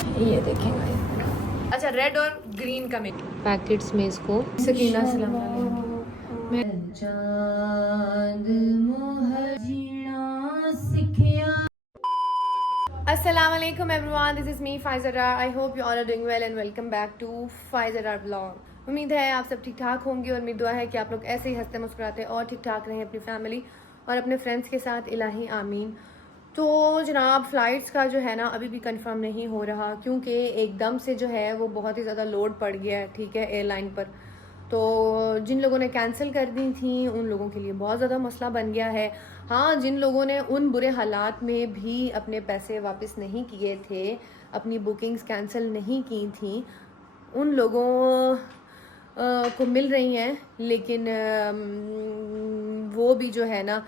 ये देखें। अच्छा, रेड और ग्रीन का मिक्स पैकेट्स में इसको सकीना सलाम मैं चांद मोहर जीना सिखिया। Assalamualaikum everyone, this is me Faiza. I hope you all are doing well and welcome back to Faiza vlog. उम्मीद है आप सब ठीक ठाक होंगे और मेरी दुआ है कि आप लोग ऐसे ही हंसते मुस्कुराते और ठीक ठाक रहें अपनी फैमिली और अपने फ्रेंड्स के साथ। इलाही आमीन। तो जनाब, फ़्लाइट्स का जो है ना अभी भी कंफर्म नहीं हो रहा क्योंकि एकदम से जो है वो बहुत ही ज़्यादा लोड पड़ गया है, ठीक है, एयरलाइन पर। तो जिन लोगों ने कैंसिल कर दी थी उन लोगों के लिए बहुत ज़्यादा मसला बन गया है। हाँ, जिन लोगों ने उन बुरे हालात में भी अपने पैसे वापस नहीं किए थे, अपनी बुकिंग्स कैंसिल नहीं की थी, उन लोगों को मिल रही हैं, लेकिन वो भी जो है ना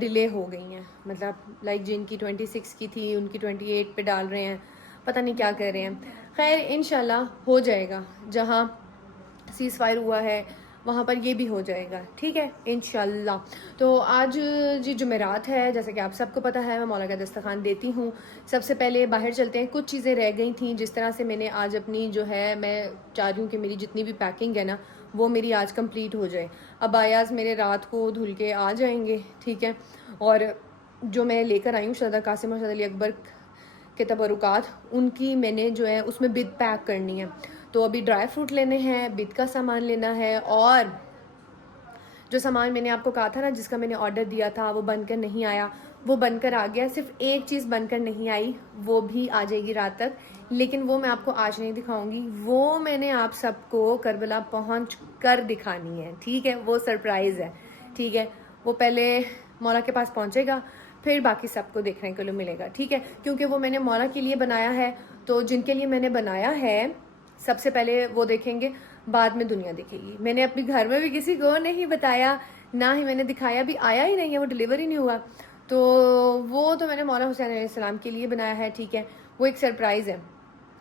डिले हो गई हैं। मतलब लाइक जिनकी 26 की थी उनकी 28 पे डाल रहे हैं, पता नहीं क्या कर रहे हैं। खैर इंशाल्लाह हो जाएगा, जहाँ सीज़ फायर हुआ है वहाँ पर ये भी हो जाएगा, ठीक है इंशाल्लाह। तो आज जी जुमेरात है, जैसे कि आप सबको पता है, मैं मौला का दस्तरखान देती हूँ। सबसे पहले बाहर चलते हैं। कुछ चीज़ें रह गई थी, जिस तरह से मैंने आज अपनी जो है, मैं चाह रही हूँ कि मेरी जितनी भी पैकिंग है ना वो मेरी आज कंप्लीट हो जाए। अब आयाज मेरे रात को धुल के आ जाएंगे, ठीक है। और जो मैं लेकर आई हूँ शहदा कासिम और शहदा अली अकबर के तबरुकात, उनकी मैंने जो है उसमें बिद पैक करनी है। तो अभी ड्राई फ्रूट लेने हैं, बिद का सामान लेना है, और जो सामान मैंने आपको कहा था ना जिसका मैंने ऑर्डर दिया था वो बनकर नहीं आया, वो बनकर आ गया। सिर्फ एक चीज़ बनकर नहीं आई, वो भी आ जाएगी रात तक, लेकिन वो मैं आपको आज नहीं दिखाऊंगी। वो मैंने आप सबको करबला पहुंच कर दिखानी है, ठीक है। वो सरप्राइज़ है, ठीक है। वो पहले मौला के पास पहुंचेगा, फिर बाकी सबको देखने के लिए मिलेगा, ठीक है। क्योंकि वो मैंने मौला के लिए बनाया है, तो जिनके लिए मैंने बनाया है सबसे पहले वो देखेंगे, बाद में दुनिया देखेगी। मैंने अपने घर में भी किसी को नहीं बताया, ना ही मैंने दिखाया, भी आया ही नहीं है, वो डिलीवर ही नहीं हुआ। तो वो तो मैंने मौला हुसैन अलैहिस्सलाम के लिए बनाया है, ठीक है। वो एक सरप्राइज़ है।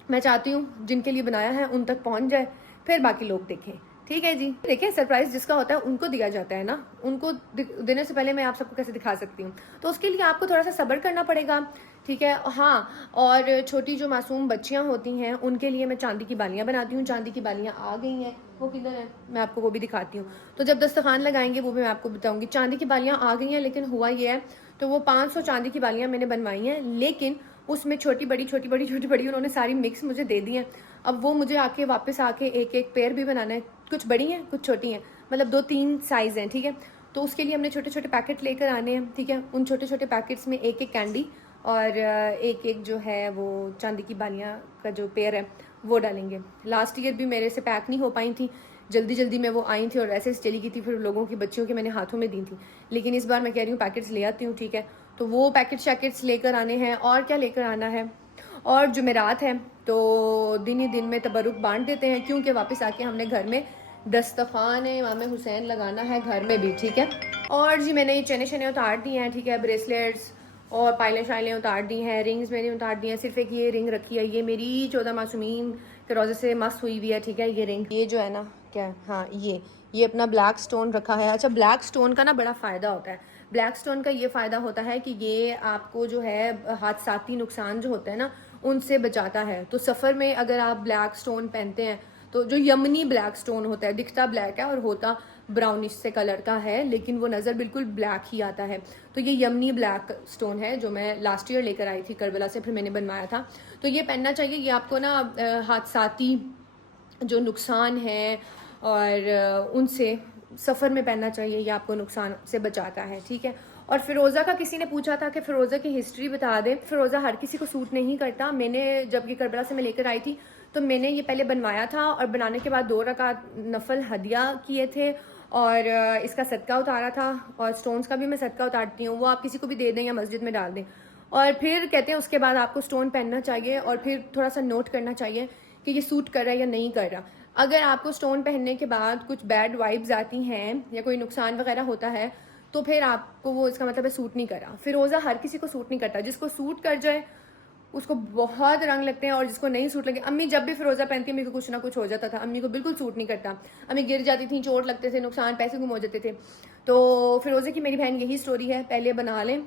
मैं चाहती हूँ जिनके लिए बनाया है उन तक पहुँच जाए, फिर बाकी लोग देखें, ठीक है जी। देखिए, सरप्राइज जिसका होता है उनको दिया जाता है ना, उनको देने से पहले मैं आप सबको कैसे दिखा सकती हूँ। तो उसके लिए आपको थोड़ा सा सब्र करना पड़ेगा, ठीक है। हाँ, और छोटी जो मासूम बच्चियाँ होती हैं उनके लिए मैं चांदी की बालियाँ बनाती हूँ। चांदी की बालियाँ आ गई हैं, वो किधर है मैं आपको वो भी दिखाती हूँ। तो जब दस्तरखान लगाएंगे वो भी मैं आपको बताऊँगी। चांदी की बालियाँ आ गई हैं, लेकिन हुआ ये है, तो वो 500 चांदी की बालियाँ मैंने बनवाई हैं, लेकिन उसमें छोटी बड़ी उन्होंने सारी मिक्स मुझे दे दी हैं। अब वो मुझे आके वापस आके एक एक पेयर भी बनाना है। कुछ बड़ी हैं कुछ छोटी हैं, मतलब 2-3 साइज़ हैं, ठीक है। तो उसके लिए हमने छोटे छोटे पैकेट लेकर आने हैं, ठीक है। उन छोटे छोटे पैकेट्स में एक एक कैंडी और एक एक जो है वो चांदी की बालियाँ का जो पेयर है वो डालेंगे। लास्ट ईयर भी मेरे से पैक नहीं हो पाई थी, जल्दी जल्दी में वो आई थी और ऐसे चली गई थी, फिर लोगों की बच्चियों के मैंने हाथों में दी थी। लेकिन इस बार मैं कह रही हूँ पैकेट्स ले आती हूँ, ठीक है। तो वो पैकेट्स लेकर आने हैं। और क्या लेकर आना है, और जुमेरात है तो दिन ही दिन में तबरुक बांट देते हैं, क्योंकि वापस आके हमने घर में दस्तरखान है इमाम हुसैन लगाना है घर में भी, ठीक है। और जी मैंने ये चने शने उतार दिए हैं, ठीक है। ब्रेसलेट्स और पायलें शाइलें उतार दी हैं, रिंग्स मैंने उतार दी हैं। सिर्फ एक ये रिंग रखी है, ये मेरी 14 मासूमीन के रोज़े से मस्त हुई हुई है, ठीक है। ये रिंग, ये जो है ना, क्या, हाँ, ये अपना ब्लैक स्टोन रखा है। अच्छा, ब्लैक स्टोन का ना बड़ा फ़ायदा होता है। ब्लैक स्टोन का ये फ़ायदा होता है कि ये आपको जो है हादसाती नुकसान जो होता है ना उनसे बचाता है। तो सफ़र में अगर आप ब्लैक स्टोन पहनते हैं, तो जो यमनी ब्लैक स्टोन होता है, दिखता ब्लैक है और होता ब्राउनिश से कलर का है, लेकिन वो नज़र बिल्कुल ब्लैक ही आता है। तो ये यमनी ब्लैक स्टोन है जो मैं लास्ट ईयर लेकर आई थी करबला से, फिर मैंने बनवाया था। तो ये पहनना चाहिए। ये आपको ना हादसाती जो नुकसान है और उनसे सफ़र में पहनना चाहिए, ये आपको नुकसान से बचाता है, ठीक है। और फिरोज़ा का किसी ने पूछा था कि फ़िरोज़ा की हिस्ट्री बता दें। फ़िरोज़ा हर किसी को सूट नहीं करता। मैंने जब ये करबला से मैं लेकर आई थी तो मैंने ये पहले बनवाया था और बनाने के बाद 2 रकात नफल हदिया किए थे और इसका सदका उतारा था। और स्टोन्स का भी मैं सदका उतारती हूँ, वो आप किसी को भी दे दें या मस्जिद में डाल दें। और फिर कहते हैं उसके बाद आपको स्टोन पहनना चाहिए और फिर थोड़ा सा नोट करना चाहिए कि ये सूट कर रहा है या नहीं कर रहा। अगर आपको स्टोन पहनने के बाद कुछ बैड वाइब्स आती हैं या कोई नुकसान वगैरह होता है तो फिर आपको वो, इसका मतलब है सूट नहीं करा। फिरोज़ा हर किसी को सूट नहीं करता। जिसको सूट कर जाए उसको बहुत रंग लगते हैं, और जिसको नहीं सूट लगे, अम्मी जब भी फिरोज़ा पहनती है मेरे को कुछ ना कुछ हो जाता था। अम्मी को बिल्कुल सूट नहीं करता, अम्मी गिर जाती थी, चोट लगते थे, नुकसान, पैसे गुम हो जाते थे। तो फिरोज़े की मेरी बहन यही स्टोरी है, पहले बना लें,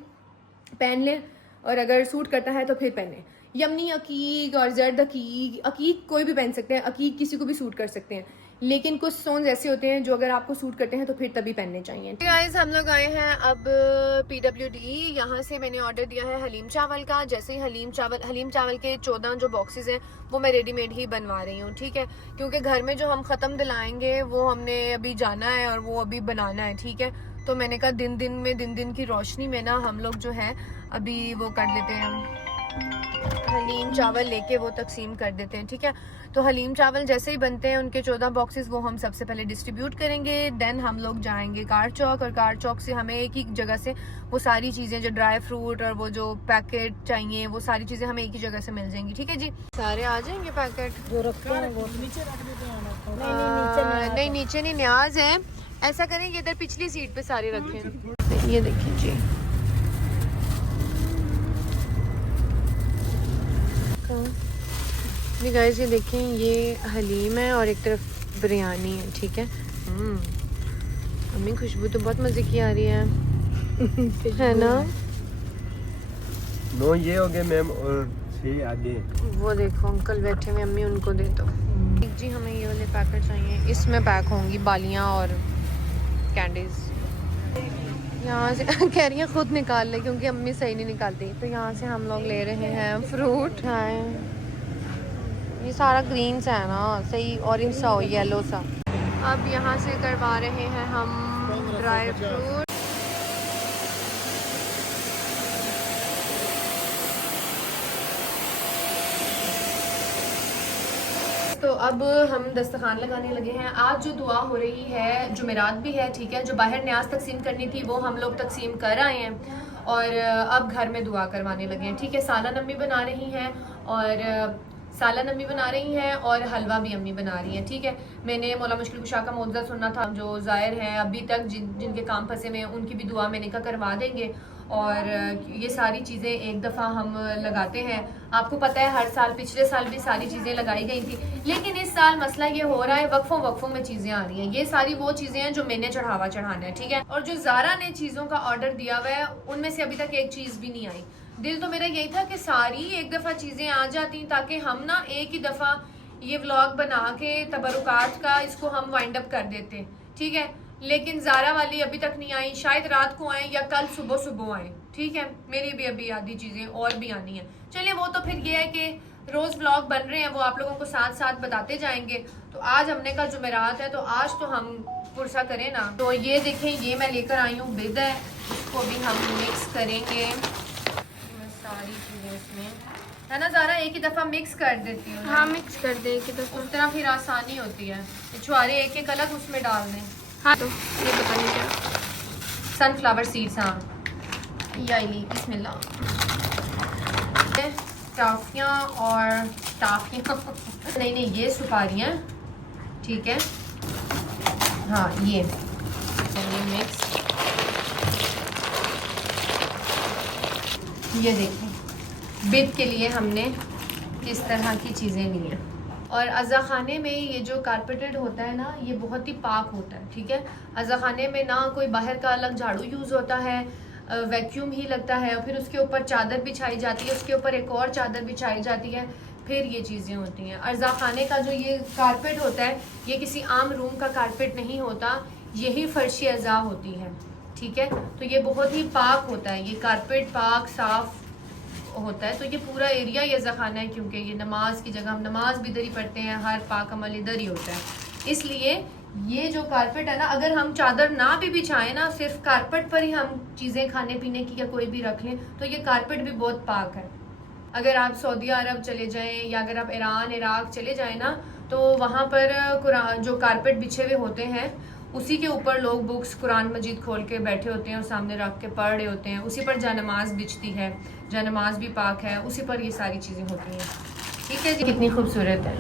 पहन लें, और अगर सूट करता है तो फिर पहने। यमनी अकीक और जर्द अकीक, अकीक कोई भी पहन सकते हैं, अकीक किसी को भी सूट कर सकते हैं, लेकिन कुछ स्टोन्स ऐसे होते हैं जो अगर आपको सूट करते हैं तो फिर तभी पहनने चाहिए। गाइस हम लोग आए हैं अब PWD। यहाँ से मैंने ऑर्डर दिया है हलीम चावल का। जैसे ही हलीम चावल के 14 जो बॉक्सेस हैं वो मैं रेडीमेड ही बनवा रही हूँ, ठीक है, क्योंकि घर में जो हम ख़त्म दिलाएंगे वो हमने अभी जाना है और वो अभी बनाना है, ठीक है। तो मैंने कहा दिन दिन की रोशनी में ना हम लोग जो है अभी वो कर लेते हैं, हलीम चावल लेके वो तकसीम कर देते हैं, ठीक है। तो हलीम चावल जैसे ही बनते हैं उनके 14 बॉक्सेस वो हम सबसे पहले डिस्ट्रीब्यूट करेंगे, देन हम लोग जाएंगे कार चौक, और कार चौक से हमें एक ही जगह से वो सारी चीज़ें जो ड्राई फ्रूट और वो जो पैकेट चाहिए वो सारी चीज़ें हमें एक ही जगह से मिल जाएंगी, ठीक है जी। सारे आ जाएंगे पैकेट जो रखते हैं वो नीचे रख देते हैं। नहीं नीचे नहीं, न्याज है, ऐसा करेंगे इधर पिछली सीट पे सारे रखें। ये देखिए जी, ये गाइस ये देखें, ये हलीम है और एक तरफ बिरयानी है, ठीक है। अम्मी खुशबू तो बहुत मज़े की आ रही है ना। नो ये हो गए मैम, और 6 आगे। वो देखो अंकल बैठे हुए, अम्मी उनको दे दो। जी हमें ये वाले पैकेट चाहिए, इसमें पैक होंगी बालियाँ और कैंडीज। यहाँ से कह रही है खुद निकाल ले क्योंकि अम्मी सही नहीं निकालती। तो यहाँ से हम लोग ले रहे हैं फ्रूट। ये सारा ग्रीन सा है ना, सही ऑरेंज सा हो, येलो सा। अब यहाँ से करवा रहे हैं हम ड्राई फ्रूट। तो अब हम दस्तरखान लगाने लगे हैं। आज जो दुआ हो रही है जुमेरात भी है, ठीक है। जो बाहर न्याज तकसीम करनी थी वो हम लोग तकसीम कर आए हैं और अब घर में दुआ करवाने लगे हैं, ठीक है। सालन अम्मी बना रही हैं और हलवा भी अम्मी बना रही हैं, ठीक है। मैंने मौला मुश्किल कुशा का मौजज़ा सुनना था, जो ज़ाहिर हैं अभी तक जिनके काम फंसे हुए हैं उनकी भी दुआ मैंने कहा करवा देंगे। और ये सारी चीज़ें एक दफ़ा हम लगाते हैं। आपको पता है हर साल, पिछले साल भी सारी चीज़ें लगाई गई थी, लेकिन इस साल मसला ये हो रहा है वक्फों में चीज़ें आ रही हैं। ये सारी वो चीज़ें हैं जो मैंने चढ़ाना है, ठीक है। और जो ज़ारा ने चीज़ों का ऑर्डर दिया हुआ है उनमें से अभी तक एक चीज़ भी नहीं आई। दिल तो मेरा यही था कि सारी एक दफ़ा चीज़ें आ जाती ताकि हम ना एक ही दफ़ा ये व्लॉग बना के तबरुकात का इसको हम वाइंड अप कर देते, ठीक है। लेकिन ज़ारा वाली अभी तक नहीं आई, शायद रात को आए या कल सुबह आए, ठीक है। मेरी भी अभी आधी चीज़ें और भी आनी है। चलिए वो तो फिर ये है कि रोज़ व्लॉग बन रहे हैं, वो आप लोगों को साथ साथ बताते जाएंगे। तो आज हमने कहा जुमेरात है तो आज तो हम पुरसा करें ना। तो ये देखें, ये मैं लेकर आई हूँ बिद है, इसको भी हम मिक्स करेंगे सारी चीज़ें इसमें, है ना ज़ारा। एक ही दफ़ा मिक्स कर देती हूँ। हाँ मिक्स कर दे एक दफ़ा, उस तरह फिर आसानी होती है। छुआरे एक एक अलग उसमें डाल दें। हाँ तो ये पता नहीं क्या सनफ्लावर सीड्स, हाँ या बिस्मिल्लाह। टाफियाँ और टाफियाँ नहीं ये सुपारियाँ, ठीक है। हाँ ये मिक्स, ये देखें बिद के लिए हमने किस तरह की चीज़ें ली हैं। और अज़ा खाने में ये जो कारपेटेड होता है ना, ये बहुत ही पाक होता है, ठीक है। अज़ा खाने में ना कोई बाहर का अलग झाड़ू यूज़ होता है, वैक्यूम ही लगता है, और फिर उसके ऊपर चादर बिछाई जाती है, उसके ऊपर एक और चादर बिछाई जाती है, फिर ये चीज़ें होती हैं। अज़ा खाने का जो ये कारपेट होता है ये किसी आम रूम का कारपेट नहीं होता, यही फ़र्शी अज़ा होती है, ठीक है। तो ये बहुत ही पाक होता है, ये कारपेट पाक साफ़ होता है। तो ये पूरा एरिया ये ज़खाना है, क्योंकि ये नमाज की जगह, हम नमाज भी इधर ही पढ़ते हैं, हर पाक अमल इधर ही होता है। इसलिए ये जो कारपेट है ना, अगर हम चादर ना भी बिछाएं ना, सिर्फ कारपेट पर ही हम चीज़ें खाने पीने की या कोई भी रख लें, तो ये कारपेट भी बहुत पाक है। अगर आप सऊदी अरब चले जाएं या अगर आप ईरान इराक चले जाएं ना, तो वहाँ पर कुरान जो कारपेट बिछे हुए होते हैं उसी के ऊपर लोग बुक्स कुरान मजीद खोल के बैठे होते हैं और सामने रख के पढ़ रहे होते हैं। उसी पर जानमाज बिछती है, जानमाज भी पाक है, उसी पर ये सारी चीज़ें होती हैं, ठीक है जी। कितनी खूबसूरत है।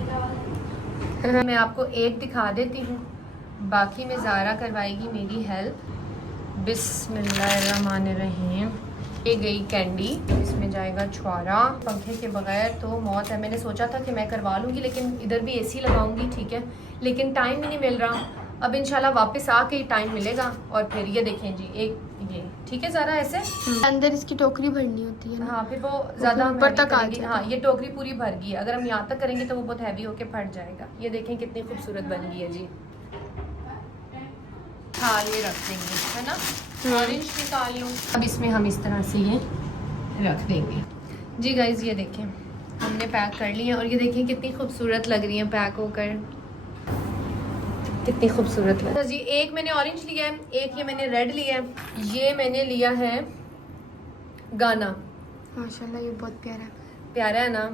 मैं आपको एक दिखा देती हूँ, बाकी में ज़ारा करवाएगी मेरी हेल्प। बिस्मिल्लाहिर्रहमानिर्रहीम। ये गई कैंडी, इसमें जाएगा छुआरा। पंखे के बगैर तो मौत है। मैंने सोचा था कि मैं करवा लूँगी, लेकिन इधर भी एसी लगाऊंगी, ठीक है, लेकिन टाइम ही नहीं मिल रहा। अब इंशाल्लाह वापस आके ही टाइम मिलेगा। और फिर ये देखें जी, एक ये ठीक है ज़रा ऐसे। अंदर इसकी टोकरी भरनी होती है ना। हाँ फिर वो ज़्यादा हम ऊपर heavy तक आ करेंगे। जाएगा। हाँ ये टोकरी पूरी भर गई है, अगर हम यहाँ तक करेंगे तो वो बहुत हैवी होके फट जाएगा। ये देखें कितनी खूबसूरत बन गई है जी। हाँ ये रख देंगे है ना, ऑरेंज निकाल लूँ। अब इसमें हम इस तरह से ये रख देंगे जी। गाइज ये देखें हमने पैक कर लिया और ये देखें कितनी खूबसूरत लग रही है पैक होकर, कितनी खूबसूरत लग जी। एक मैंने ऑरेंज लिया है, एक ये मैंने रेड लिया है, ये मैंने लिया है गाना। माशाल्लाह ये बहुत प्यारा है। प्यारा है ना।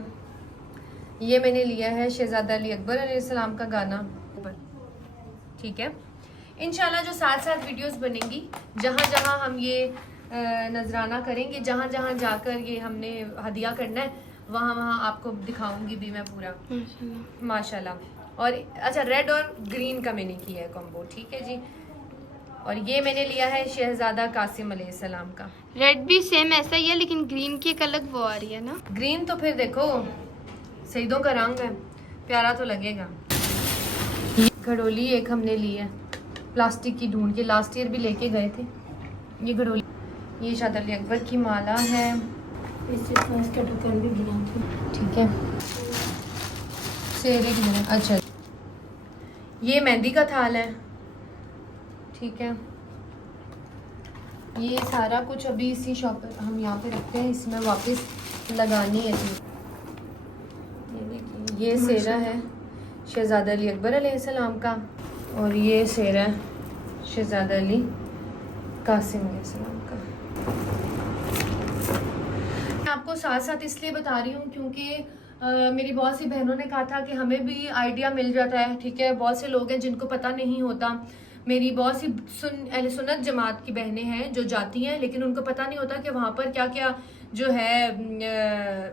ये मैंने लिया है शहजादा अली अकबर अलैहिस्सलाम का गाना। ठीक है, इंशाल्लाह जो साथ साथ वीडियोस बनेंगी, जहाँ जहाँ हम ये नजराना करेंगे, जहाँ जहाँ जाकर ये हमने हदिया करना है, वहाँ वहाँ आपको दिखाऊंगी भी मैं पूरा माशाल्लाह। माशाल्लाह। और अच्छा रेड और ग्रीन का मैंने किया है कॉम्बो, ठीक है जी। और ये मैंने लिया है शहजादा कासिम अलैहिस्सलाम का। रेड भी सेम ऐसा ही है लेकिन ग्रीन की एक अलग वो आ रही है ना। ग्रीन तो फिर देखो सईदों का रंग है, प्यारा तो लगेगा। घड़ोली एक हमने ली है प्लास्टिक की ढूंढ के, लास्ट ईयर भी लेके गए थे ये घड़ोली। ये शहजादा अली अकबर की माला है, इससे इसका ढक्कन भी गिरा था। ठीक है। सेरे की है। अच्छा ये मेहंदी का थाल है, ठीक है। ये सारा कुछ अभी इसी शॉप पर हम यहाँ पे रखते हैं, इसमें वापस लगानी है जी। ये देखिए ये सेरा है शहजादा अली अकबर अलैहिस्सलाम का, और ये सेरा है शहजादा अली कासिम अलैहिस्सलाम का। मैं आपको साथ साथ इसलिए बता रही हूँ क्योंकि मेरी बहुत सी बहनों ने कहा था कि हमें भी आइडिया मिल जाता है, ठीक है। बहुत से लोग हैं जिनको पता नहीं होता। मेरी बहुत सी अहले सुन्नत जमात की बहनें हैं जो जाती हैं, लेकिन उनको पता नहीं होता कि वहाँ पर क्या क्या जो है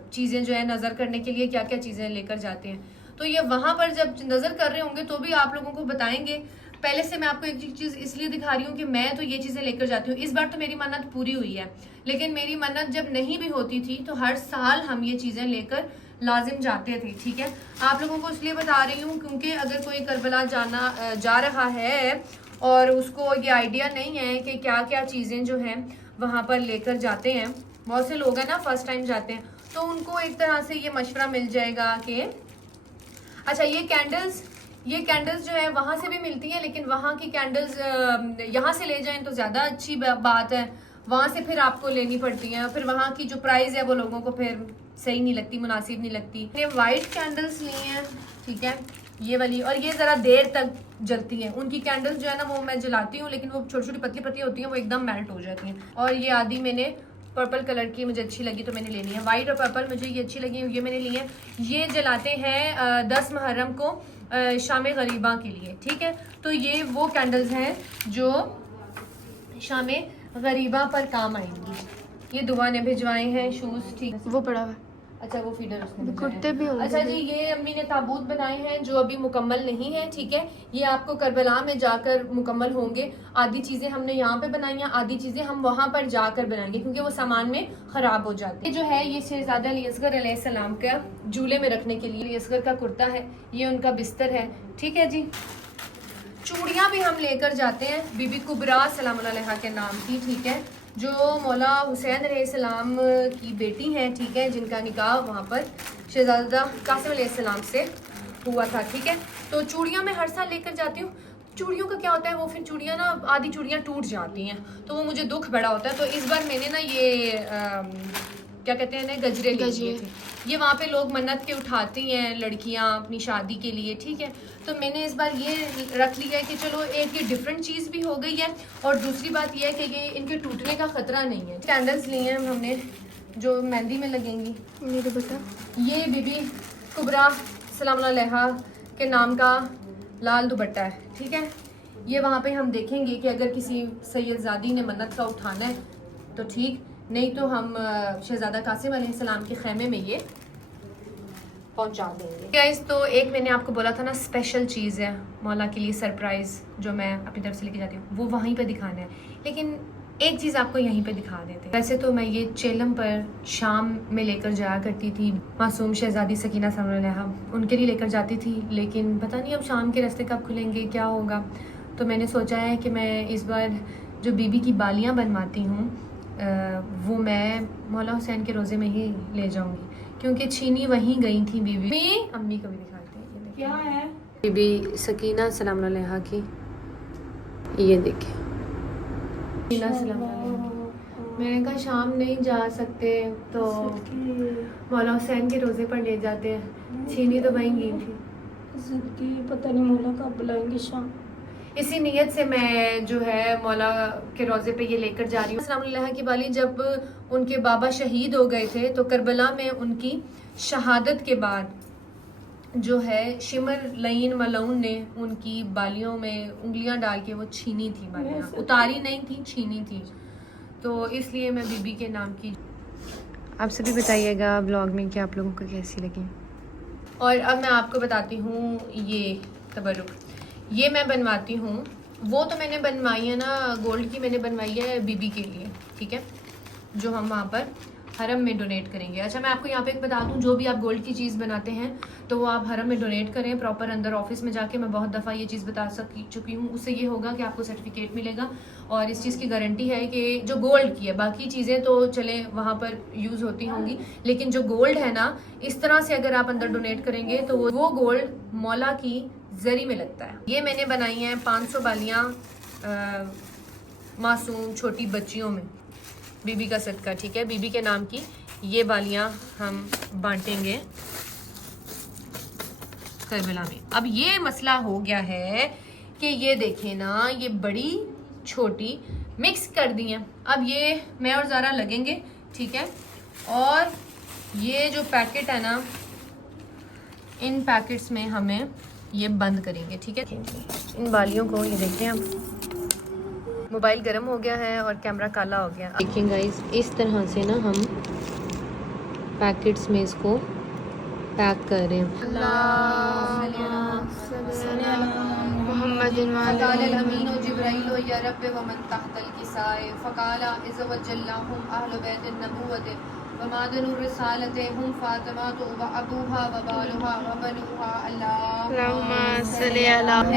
चीज़ें जो है नज़र करने के लिए क्या क्या चीज़ें लेकर जाते हैं। तो ये वहाँ पर जब नज़र कर रहे होंगे तो भी आप लोगों को बताएंगे। पहले से मैं आपको एक चीज़ इसलिए दिखा रही हूँ कि मैं तो ये चीज़ें लेकर जाती हूँ। इस बार तो मेरी मन्नत पूरी हुई है, लेकिन मेरी मन्नत जब नहीं भी होती थी तो हर साल हम ये चीज़ें लेकर लाजिम जाते थे, ठीक है। आप लोगों को इसलिए बता रही हूँ क्योंकि अगर कोई करबला जा रहा है और उसको ये आइडिया नहीं है कि क्या क्या चीज़ें जो हैं वहाँ पर लेकर जाते हैं, बहुत से लोग हैं ना फर्स्ट टाइम जाते हैं, तो उनको एक तरह से ये मशवरा मिल जाएगा कि अच्छा ये कैंडल्स जो है वहाँ से भी मिलती हैं, लेकिन वहाँ की कैंडल्स यहाँ से ले जाएं तो ज़्यादा अच्छी बात है। वहाँ से फिर आपको लेनी पड़ती हैं, फिर वहाँ की जो प्राइस है वो लोगों को फिर सही नहीं लगती, मुनासिब नहीं लगती। ये वाइट कैंडल्स ली हैं, ठीक है, ये वाली, और ये ज़रा देर तक जलती हैं। उनकी कैंडल्स जो है ना वो मैं जलाती हूँ, लेकिन वो छोटी छोटी पतली पतली होती हैं, वो एकदम मेल्ट हो जाती हैं। और ये आदि मैंने पर्पल कलर की मुझे अच्छी लगी तो मैंने लेनी है। वाइट और पर्पल मुझे ये अच्छी लगी, ये मैंने ली है। ये जलाते हैं 10 मुहर्रम को शाम गरीबा के लिए, ठीक है। तो ये वो कैंडल्स हैं जो शाम गरीबा पर काम आएंगी। ये दुआ ने भिजवाए हैं शूज़, ठीक है। वो पड़ा हुआ है। अच्छा वो फीडर उसने भिजवाए कुर्ते हैं। भी होंगे। अच्छा जी ये अम्मी ने ताबूत बनाए हैं जो अभी मुकम्मल नहीं है, ठीक है। ये आपको करबला में जाकर मुकम्मल होंगे। आधी चीज़ें हमने यहाँ पे बनाई हैं, आधी चीज़ें हम वहाँ पर जाकर बनाएंगे क्योंकि वो सामान में ख़राब हो जाती है। ये जो है ये शहजादा अली असगर अलैहिस्सलाम का झूले में रखने के लिए असगर का कुर्ता है, ये उनका बिस्तर है, ठीक है जी। चूड़ियाँ भी हम लेकर जाते हैं बीबी कुबरा सलाम अलैहा के नाम की, ठीक है, जो मौला हुसैन अलैहिस्सलाम की बेटी हैं, ठीक है, जिनका निकाह वहाँ पर शहजादा कासिम अलैहिस्सलाम से हुआ था, ठीक है। तो चूड़ियाँ मैं हर साल लेकर जाती हूँ। चूड़ियों का क्या होता है, वो फिर चूड़ियाँ ना आधी चूड़ियाँ टूट जाती हैं तो वो मुझे दुख बड़ा होता है। तो इस बार मैंने ना ये क्या कहते हैं ना गजरे ले लिए थे। ये वहाँ पे लोग मन्नत के उठाती हैं लड़कियाँ अपनी शादी के लिए, ठीक है। तो मैंने इस बार ये रख लिया है कि चलो एक ये डिफरेंट चीज़ भी हो गई है, और दूसरी बात ये है कि ये इनके टूटने का ख़तरा नहीं है। कैंडल्स लिए हैं हमने जो मेहंदी में लगेंगी। ये तो बता, ये बीबी कुबरा सलाम अलैहा के नाम का लाल दुपट्टा है, ठीक है। ये वहाँ पे हम देखेंगे कि अगर किसी सैयदजादी ने मन्नत का उठाना है तो ठीक, नहीं तो हम शहजादा कासिम अलैहिस्सलाम के खैमे में ये पहुंचा देंगे। गाइस तो एक मैंने आपको बोला था ना स्पेशल चीज़ है मौला के लिए सरप्राइज़ जो मैं अपनी तरफ से लेके जाती हूँ, वो वहीं पे दिखाना है, लेकिन एक चीज़ आपको यहीं पे दिखा देते हैं। वैसे तो मैं ये चेलम पर शाम में लेकर जाया करती थी, मासूम शहजादी सकीना सलाम अलैहा उनके लिए लेकर जाती थी, लेकिन पता नहीं अब शाम के रास्ते कब खुलेंगे क्या होगा। तो मैंने सोचा है कि मैं इस बार जो बीबी की बालियाँ बनवाती हूँ वो मैं मौला हुसैन के रोज़े में ही ले जाऊँगी, क्योंकि छीनी वहीं गई थी बीबी। अम्मी को भी दिखाते हैं, ये क्या है? बीबी सकीना सलाम अलैहा की, ये देखें सकीना सलाम अलैहा। मैंने कहा शाम नहीं जा सकते तो मौला हुसैन के रोज़े पर ले जाते हैं, छीनी तो वहीं गई थी। जिंदगी पता नहीं मौला कब बुलाएंगे शाम। इसी नीयत से मैं जो है मौला के रोज़े पे ये लेकर जा रही हूँ। सलाम अलैहा की बाली जब उनके बाबा शहीद हो गए थे तो करबला में उनकी शहादत के बाद जो है शिमर लईन मलऊन ने उनकी बालियों में उंगलियां डाल के वो छीनी थी बालियां, उतारी नहीं थी, छीनी थी। तो इसलिए मैं बीबी के नाम की। आप सभी बताइएगा ब्लॉग में कि आप लोगों को कैसी लगी। और अब मैं आपको बताती हूँ ये तबरुक, ये मैं बनवाती हूँ। वो तो मैंने बनवाई है ना, गोल्ड की मैंने बनवाई है बीबी के लिए, ठीक है, जो हम वहाँ पर हरम में डोनेट करेंगे। अच्छा मैं आपको यहाँ पे एक बता दूँ, जो भी आप गोल्ड की चीज़ बनाते हैं तो वो आप हरम में डोनेट करें प्रॉपर। अंदर ऑफिस में जाके मैं बहुत दफ़ा ये चीज़ बता चुकी हूँ। उससे ये होगा कि आपको सर्टिफिकेट मिलेगा और इस चीज़ की गारंटी है कि जो गोल्ड की है, बाकी चीज़ें तो चले वहाँ पर यूज़ होती होंगी, लेकिन जो गोल्ड है ना, इस तरह से अगर आप अंदर डोनेट करेंगे तो वो गोल्ड मौला की जरी में लगता है। ये मैंने बनाई हैं 500 बालियाँ मासूम छोटी बच्चियों में, बीबी का सदका, ठीक है, बीबी के नाम की ये बालियाँ हम बांटेंगे करबला में। अब ये मसला हो गया है कि ये देखें ना, ये बड़ी छोटी मिक्स कर दी हैं। अब ये मैं और ज़ारा लगेंगे, ठीक है, और ये जो पैकेट है ना, इन पैकेट्स में हमें ये बंद करेंगे, ठीक है। इन बालियों को ये देखें, अब मोबाइल गर्म हो गया है और कैमरा काला हो गया। देखिए गाइस, इस तरह से ना हम पैकेट्स में इसको पैक कर रहे हैं।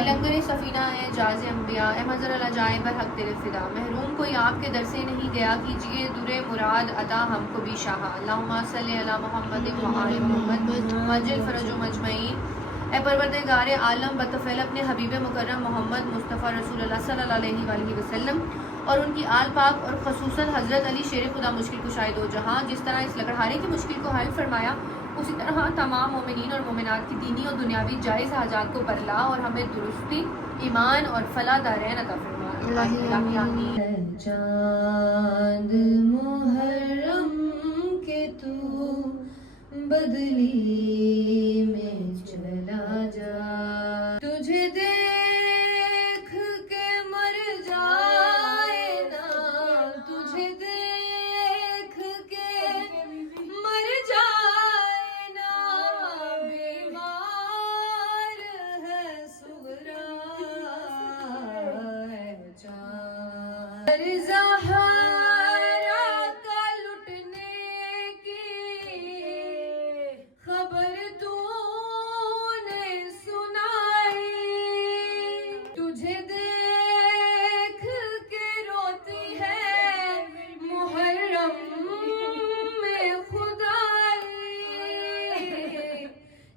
लंगरे सफीना है जाज़े अंबिया ए मज़र अला जाए बर हक तेरे फिदा, महरूम कोई आपके दर से नहीं गया, कीजिए दुरे मुराद अता हमको भी शाह। अल्लाहुम्मा सल्ली अला मुहम्मद व आले मुहम्मद मजिल फरजो मजमईन। ए परवरदिगार आलम बतफ़ैल अपने हबीब मुकर्रम मोहम्मद मुस्तफ़ा रसूलुल्लाह सल्लल्लाहु अलैहि वसल्लम और उनकी आल पाक और ख़ुसूसन हज़रत अली शेर खुदा मुश्किल कुशाए दो जहाँ, जिस तरह इस लकड़हारे की मुश्किल को हल फरमाया, उसी तरह तमाम मोमिनीन और मोमिनात की दीनी और दुनियावी जायज़ हाजात को परला और हमें दुरुस्ती, ईमान और फला दारैन अता फरमा। चाँद मुहर्रम के तू बदली में चला जा, तुझे देख के मर जाए ना, तुझे देख के मर जाए ना, बीमार है सुगरा है ज़हरा का लुटने की खबर तूने सुनाई, तुझे देख के रोती है मुहर्रम में खुदाई।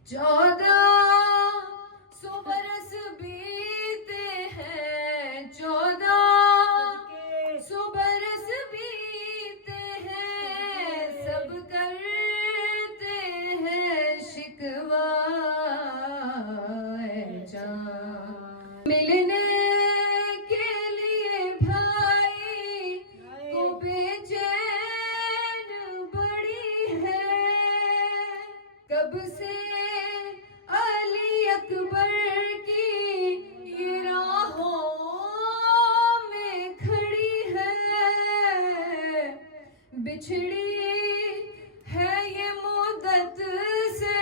1400 बरस बीते हैं, 1400 बरस बीते हैं, सब करते हैं शिकवा जान, मिलने के लिए भाई को बेचैन बड़ी है, कब से अली अकबर की ये राहों में खड़ी है, बिछड़ी है ये मुद्दत से,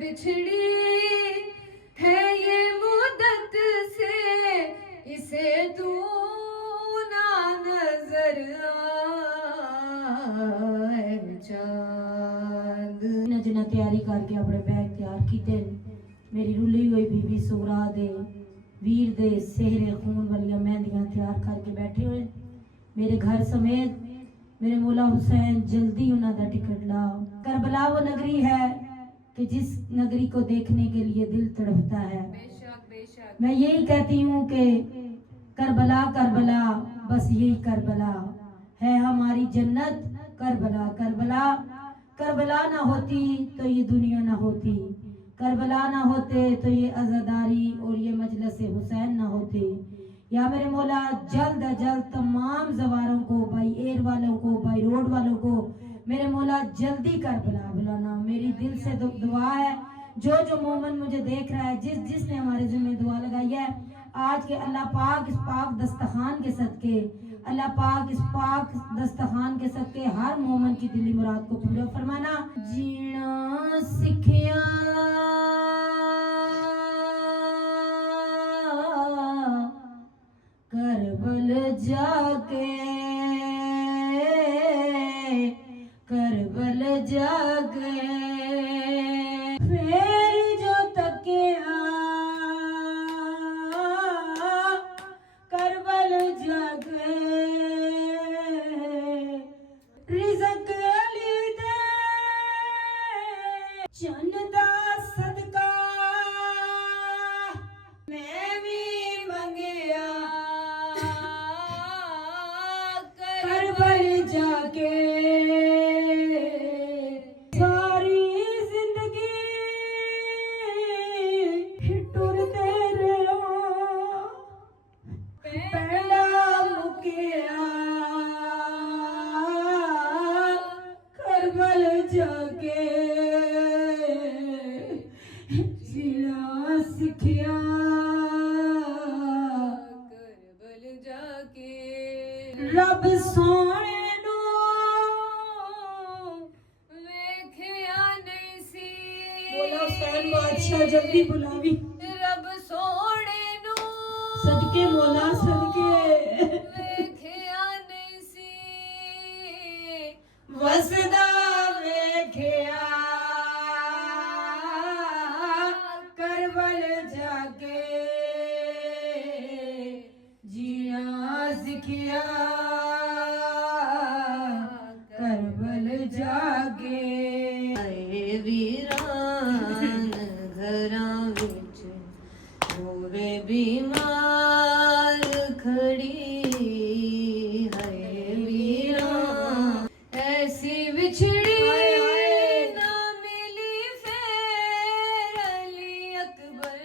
बिछड़ी है ये मुद्दत से, इसे तू ना नजर आए चांद। जिन्हें तैयारी करके अपने बैग तैयार किए, मेरी रुली हुई बीबी सुगरा दे ਵੀਰ ਦੇ ਸਿਹਰੇ ਖੂਨ ਵਾਲੀਆਂ ਮਹਿੰਦੀਆਂ ਤਿਆਰ ਕਰਕੇ ਬੈਠੇ ਹੋਏ ਮੇਰੇ ਘਰ ਸਮੇਤ मेरे मौला हुसैन जल्दी उन्होंने टिकट लाओ। करबला वो नगरी है कि जिस नगरी को देखने के लिए दिल तड़पता है। मैं यही कहती हूँ कि करबला करबला बस यही करबला है हमारी जन्नत। करबला करबला करबला ना होती तो ये दुनिया ना होती, करबला ना होते तो ये अज़ादारी और ये मजलिस हुसैन ना होते। या मेरे मौला जल्द अज जल्द तमाम जवारों को, बाई एयर वालों को, बाई रोड वालों को मेरे मौला जल्दी करबला बुलाना। मेरी दिल से दुआ है, जो मोमन मुझे देख रहा है, जिसने हमारे जिम्मे दुआ लगाई है, आज के अल्लाह पाक इस पाक दस्तखान के सदके, अल्लाह पाक इस पाक दस्तखान के सदके हर मोमन की दिली मुराद को पूरा फरमाना। जीना सिखिया करबल जाके, करबल जाके फिर जो तकिया करबल जाके रिज़्क़ अली दे चंदा सदका मैं भी मंगिया करबल जाके सारी जिंदगी टुरते रहो पहला मुकिया करबल जाके जीना सिखिया करबल जाके रब सोने नू वेखिया नहीं सी। बोला हुसैन बादशाह जल्दी बुलावी। रब सोने नू सदके मौला सदके वेखिया नहीं सी, वसदा वेखिया करबल जाके जीना सिखिया करबल जाके। आए वीरान घरां विच होवे बीमार खड़ी है वीरान ऐसी बिछड़ी ना मिली फेर अली अकबर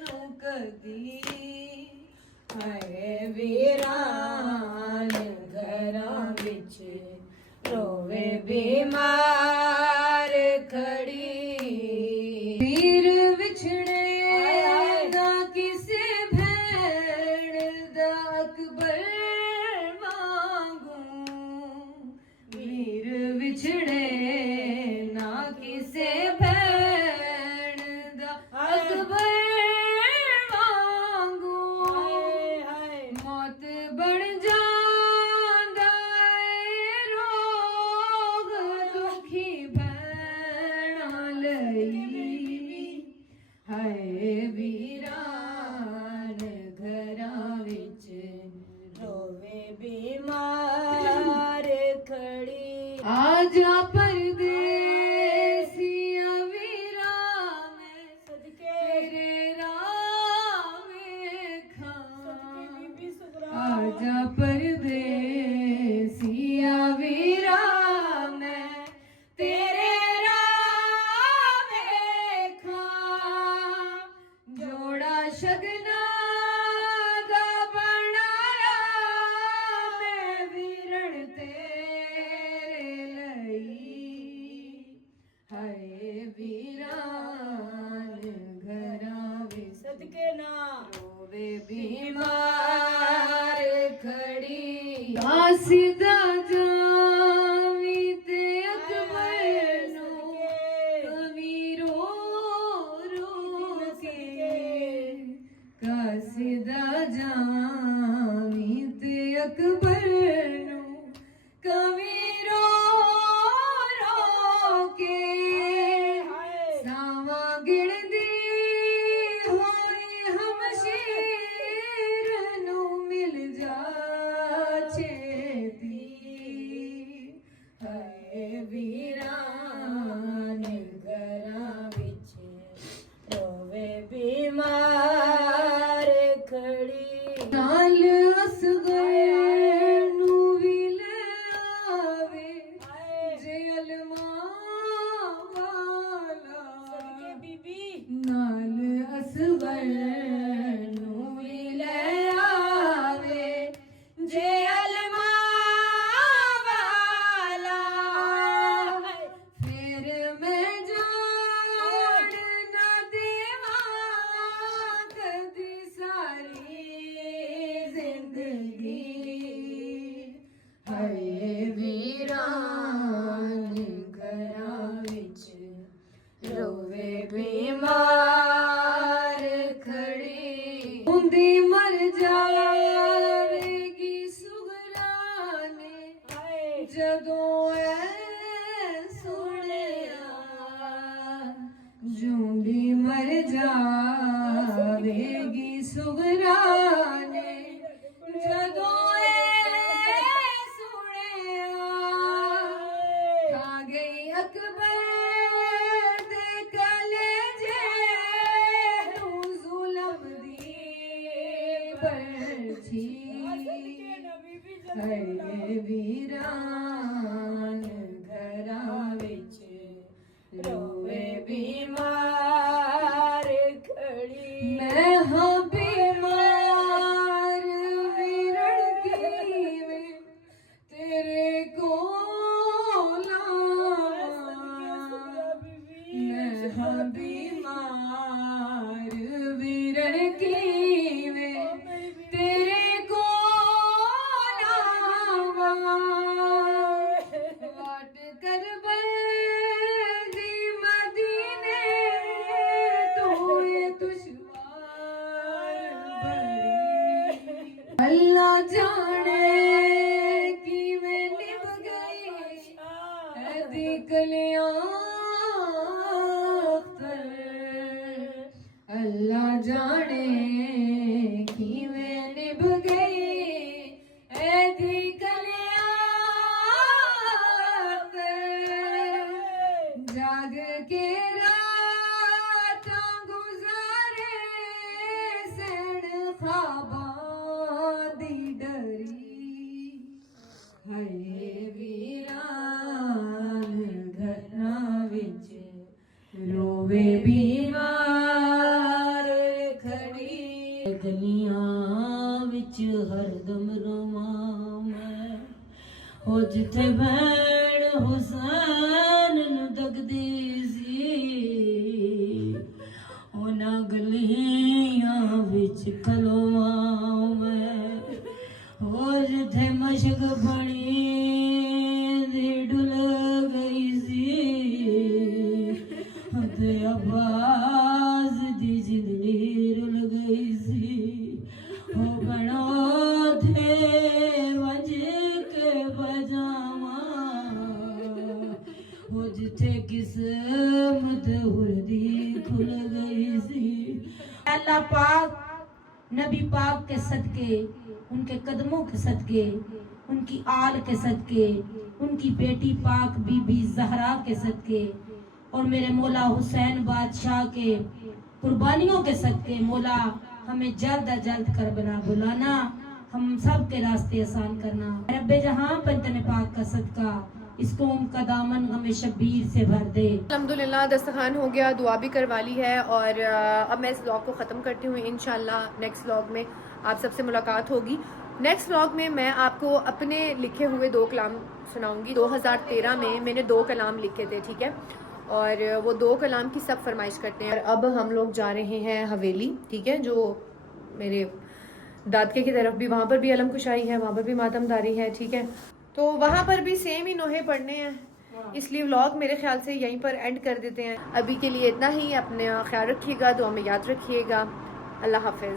नू कदी। हाय वीरान घरां विच रोवे बीमार खड़ी, वीर विछड़े ना किसे भैण दा अकबर वांगू, वीर विछड़े ना किसे भैण दा अकबर वांगू, मौत बन जांदा ए रोग दुखी भैणा लई। हाय वीरान घरां विच रोवे बीमार खड़ी। आजा परदेसिया वीरा मैं तेरे राह वेखां। आजा परदेसिया वीरा मैं तेरे राह वेखां, जोड़ा शगना दा बनाया मैं वीरण तेरे लई। हाय वीरान घरां विच सदके ना रोवे बीमार खड़ी। कासिदा जावी ते अकबर नू कवी रो रो के, कासिदा जावी ते अकबर नू कवी रो रो के, सावा गिणदी होई हमशी मैं जान ना देवा कदी सारी जिंदगी हाय वीरान घरां विच रोवे बीमार खड़ी हुंदी मर जावेगी सुगरा ने जदों ऐ सुनिया जूंदी मर जावेगी सुगरा ने जदों ऐ सुनिया खा गई अकबर वीरान घरां विच रोवे बीमार खड़ी मैं हाँ बीमार विरड़ गई मैं तेरे कोल मैं हाँ बीमार विरड़ गई मैं तेरे अल्लाह जाने कि मैं निभ गई ऐदी कलियां अल्लाह जाने कि मैं निभ गई ऐदी कलियां जाग के रातां गुजारे सैन ख्वाबा हाय वीरान घरां विच रोवे बीमार खड़ी गलियां विच हरदम रोवां मैं हो जिथे भैण हुसैन नूं दगदी सी उन्हां गलियां विच खलोवां मैं हो जिथे मशक बनी दी डुल गई सी ते अब्बास दी जिंदगी रुल गई सी हो बनो थे वज के बजावा हो जिथे किस्मत हुरदी खुल गई सी अल्लाह पाक नबी पाक के सदके उनके कदमों के सदके उनकी आल के सदके उनकी बेटी पाक बीबी जहरा के सदके और मेरे मौला हुसैन बादशाह के कुर्बानियों के सदके मौला हमें जल्द अज जल्द करबला बुलाना हम सब के रास्ते आसान करना रब्बे जहां पंतन पाक का सदका इस कौम का दामन हमें शब्बीर से भर दे। अल्हम्दुलिल्लाह दस्तरखान हो गया, दुआ भी करवा ली है और अब मैं इस व्लॉग को ख़त्म करती हूँ। इंशाल्लाह नेक्स्ट व्लॉग में आप सबसे मुलाकात होगी। नेक्स्ट व्लॉग में मैं आपको अपने लिखे हुए 2 कलाम सुनाऊंगी। 2013 में मैंने 2 कलाम लिखे थे, ठीक है, और वो 2 कलाम की सब फरमाइश करते हैं। अब हम लोग जा रहे हैं हवेली, ठीक है, जो मेरे दादके की तरफ भी, वहाँ पर भी अलम कुशाई है, वहाँ पर भी मातमदारी है, ठीक है, तो वहाँ पर भी सेम ही नोहे पढ़ने हैं। इसलिए व्लॉग मेरे ख्याल से यहीं पर एंड कर देते हैं। अभी के लिए इतना ही। अपने ख्याल रखिएगा, दुआ में याद रखिएगा। अल्लाह हाफिज़।